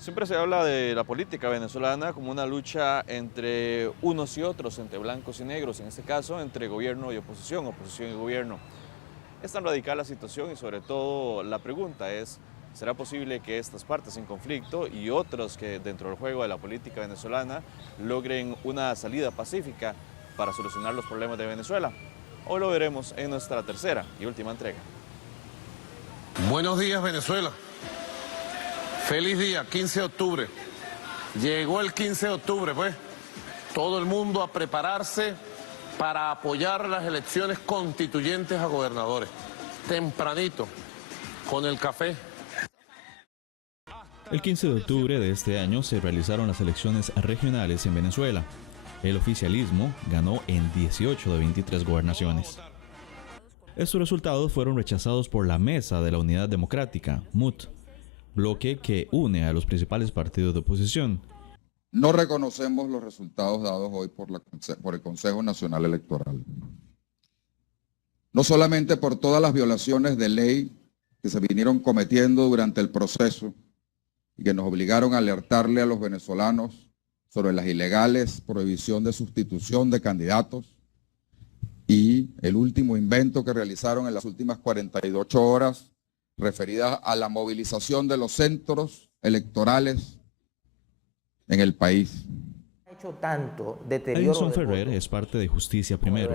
Siempre se habla de la política venezolana como una lucha entre unos y otros, entre blancos y negros, en este caso entre gobierno y oposición, oposición y gobierno. Es tan radical la situación y sobre todo la pregunta es, ¿será posible que estas partes en conflicto y otros que dentro del juego de la política venezolana logren una salida pacífica para solucionar los problemas de Venezuela? Hoy lo veremos en nuestra tercera y última entrega. Buenos días, Venezuela. Feliz día, 15 de octubre. Llegó el 15 de octubre, pues. Todo el mundo a prepararse para apoyar las elecciones constituyentes a gobernadores. Tempranito, con el café. El 15 de octubre de este año se realizaron las elecciones regionales en Venezuela. El oficialismo ganó en 18 de 23 gobernaciones. Estos resultados fueron rechazados por la Mesa de la Unidad Democrática, MUD, bloque que une a los principales partidos de oposición. No reconocemos los resultados dados hoy por el Consejo Nacional Electoral. No solamente por todas las violaciones de ley que se vinieron cometiendo durante el proceso y que nos obligaron a alertarle a los venezolanos sobre las ilegales prohibición de sustitución de candidatos y el último invento que realizaron en las últimas 48 horas referidas a la movilización de los centros electorales en el país. Edinson Ferrer es parte de Justicia Primero,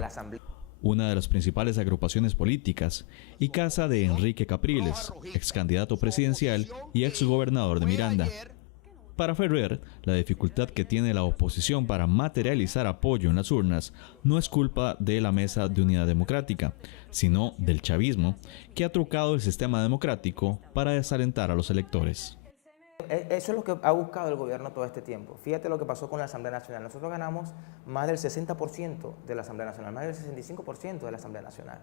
una de las principales agrupaciones políticas, y casa de Enrique Capriles, ex candidato presidencial y ex gobernador de Miranda. Para Ferrer, la dificultad que tiene la oposición para materializar apoyo en las urnas no es culpa de la Mesa de Unidad Democrática, sino del chavismo, que ha trucado el sistema democrático para desalentar a los electores. Eso es lo que ha buscado el gobierno todo este tiempo. Fíjate lo que pasó con la Asamblea Nacional. Nosotros ganamos más del 60% de la Asamblea Nacional, más del 65% de la Asamblea Nacional.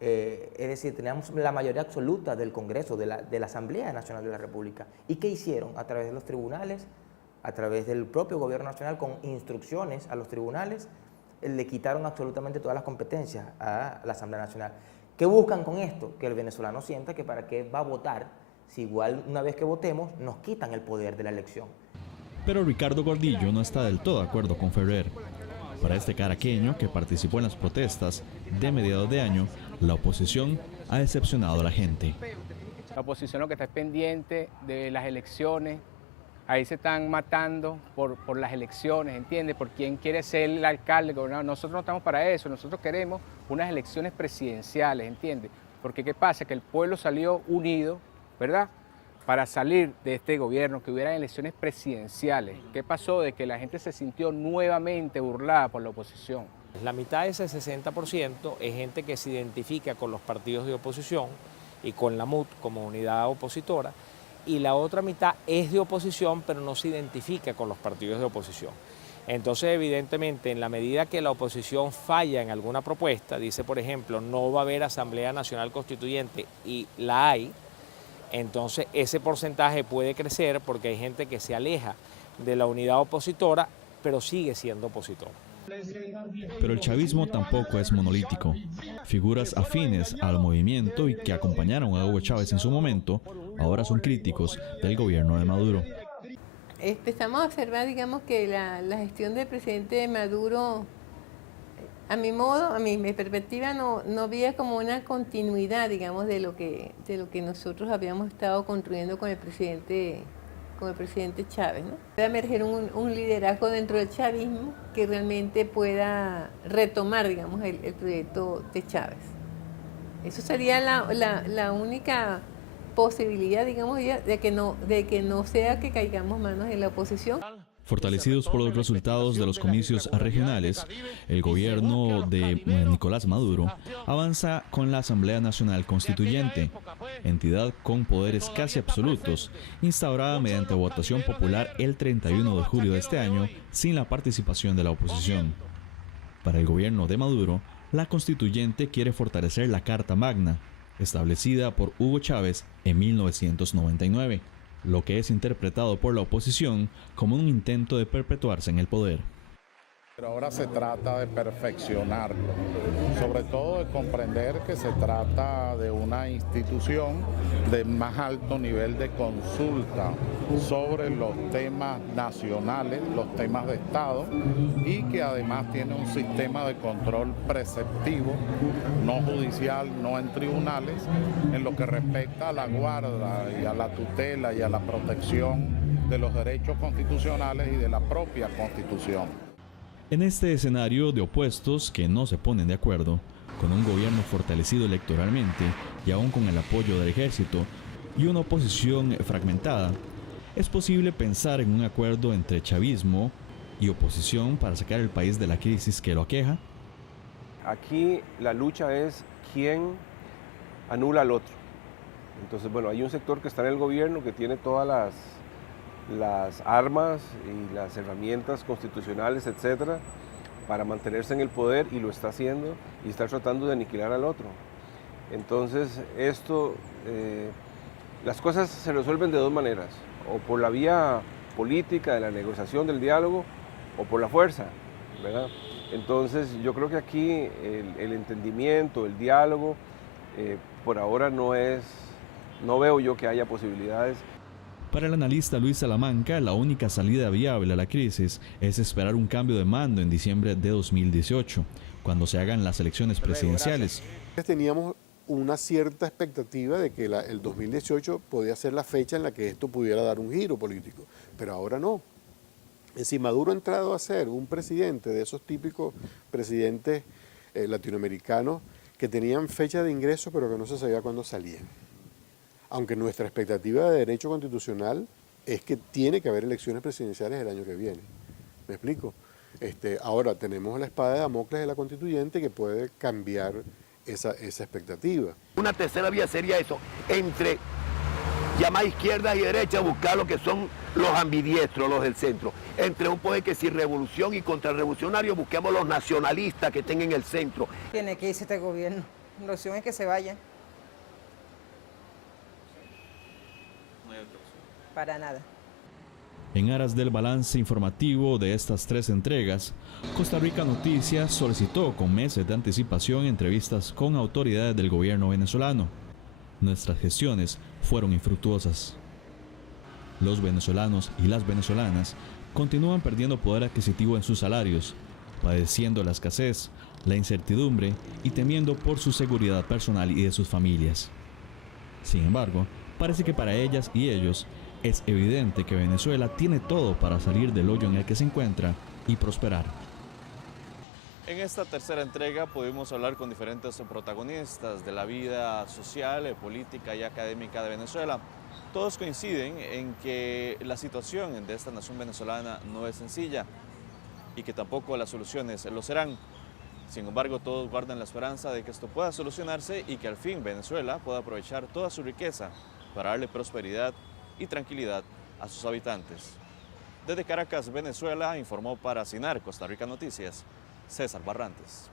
Es decir, teníamos la mayoría absoluta del Congreso, de la Asamblea Nacional de la República. ¿Y qué hicieron? A través de los tribunales, a través del propio gobierno nacional, con instrucciones a los tribunales, le quitaron absolutamente todas las competencias a la Asamblea Nacional. ¿Qué buscan con esto? Que el venezolano sienta que para qué va a votar si igual una vez que votemos nos quitan el poder de la elección. Pero Ricardo Gordillo no está del todo de acuerdo con Ferrer. Para este caraqueño, que participó en las protestas de mediados de año, la oposición ha decepcionado a la gente. La oposición lo que está es pendiente de las elecciones, ahí se están matando por las elecciones, ¿entiendes? Por quién quiere ser el alcalde, el gobernador. Nosotros no estamos para eso, nosotros queremos unas elecciones presidenciales, ¿entiendes? Porque ¿qué pasa? Que el pueblo salió unido, ¿verdad?, para salir de este gobierno, que hubiera elecciones presidenciales. ¿Qué pasó? De que la gente se sintió nuevamente burlada por la oposición. La mitad de ese 60% es gente que se identifica con los partidos de oposición y con la MUD como unidad opositora, y la otra mitad es de oposición pero no se identifica con los partidos de oposición. Entonces, evidentemente, en la medida que la oposición falla en alguna propuesta, dice, por ejemplo, no va a haber Asamblea Nacional Constituyente y la hay, entonces ese porcentaje puede crecer porque hay gente que se aleja de la unidad opositora, pero sigue siendo opositor. Pero el chavismo tampoco es monolítico. Figuras afines al movimiento y que acompañaron a Hugo Chávez en su momento, ahora son críticos del gobierno de Maduro. Empezamos a observar, digamos, que la gestión del presidente Maduro, a mi modo, a mi perspectiva, no había como una continuidad, digamos, de lo que nosotros habíamos estado construyendo con el presidente Chávez, ¿no? Puede emerger un liderazgo dentro del chavismo que realmente pueda retomar, digamos, el proyecto de Chávez. Eso sería la única posibilidad, digamos, de que no sea que caigamos manos en la oposición. Fortalecidos por los resultados de los comicios regionales, el gobierno de Nicolás Maduro avanza con la Asamblea Nacional Constituyente, entidad con poderes casi absolutos, instaurada mediante votación popular el 31 de julio de este año, sin la participación de la oposición. Para el gobierno de Maduro, la Constituyente quiere fortalecer la Carta Magna, establecida por Hugo Chávez en 1999. Lo que es interpretado por la oposición como un intento de perpetuarse en el poder. Pero ahora se trata de perfeccionarlo, sobre todo de comprender que se trata de una institución de más alto nivel de consulta sobre los temas nacionales, los temas de Estado, y que además tiene un sistema de control preceptivo, no judicial, no en tribunales, en lo que respecta a la guarda y a la tutela y a la protección de los derechos constitucionales y de la propia Constitución. En este escenario de opuestos que no se ponen de acuerdo, con un gobierno fortalecido electoralmente y aún con el apoyo del ejército y una oposición fragmentada, es posible pensar en un acuerdo entre chavismo y oposición para sacar el país de la crisis que lo aqueja. Aquí la lucha es quién anula al otro. Entonces, bueno, hay un sector que está en el gobierno que tiene todas las armas y las herramientas constitucionales, etcétera, para mantenerse en el poder, y lo está haciendo, y está tratando de aniquilar al otro. Entonces, las cosas se resuelven de dos maneras: o por la vía política, de la negociación, del diálogo, o por la fuerza, ¿verdad? Entonces, yo creo que aquí el entendimiento, el diálogo, por ahora no veo yo que haya posibilidades. Para el analista Luis Salamanca, la única salida viable a la crisis es esperar un cambio de mando en diciembre de 2018, cuando se hagan las elecciones presidenciales. Teníamos una cierta expectativa de que el 2018 podía ser la fecha en la que esto pudiera dar un giro político, pero ahora no. Si Maduro ha entrado a ser un presidente de esos típicos presidentes latinoamericanos que tenían fecha de ingreso pero que no se sabía cuándo salían. Aunque nuestra expectativa de derecho constitucional es que tiene que haber elecciones presidenciales el año que viene. ¿Me explico? Ahora tenemos la espada de Damocles de la constituyente que puede cambiar esa expectativa. Una tercera vía sería eso, entre llamar izquierda y derecha, buscar lo que son los ambidiestros, los del centro. Entre un poder que si revolución y contrarrevolucionario, busquemos los nacionalistas que estén en el centro. Tiene que irse este gobierno. La opción es que se vaya. Para nada. En aras del balance informativo de estas tres entregas, Costa Rica Noticias solicitó con meses de anticipación entrevistas con autoridades del gobierno venezolano. Nuestras gestiones fueron infructuosas. Los venezolanos y las venezolanas continúan perdiendo poder adquisitivo en sus salarios, padeciendo la escasez, la incertidumbre y temiendo por su seguridad personal y de sus familias. Sin embargo, parece que para ellas y ellos es evidente que Venezuela tiene todo para salir del hoyo en el que se encuentra y prosperar. En esta tercera entrega pudimos hablar con diferentes protagonistas de la vida social, política y académica de Venezuela. Todos coinciden en que la situación de esta nación venezolana no es sencilla y que tampoco las soluciones lo serán. Sin embargo, todos guardan la esperanza de que esto pueda solucionarse y que al fin Venezuela pueda aprovechar toda su riqueza para darle prosperidad y tranquilidad a sus habitantes. Desde Caracas, Venezuela, informó para CINAR Costa Rica Noticias, César Barrantes.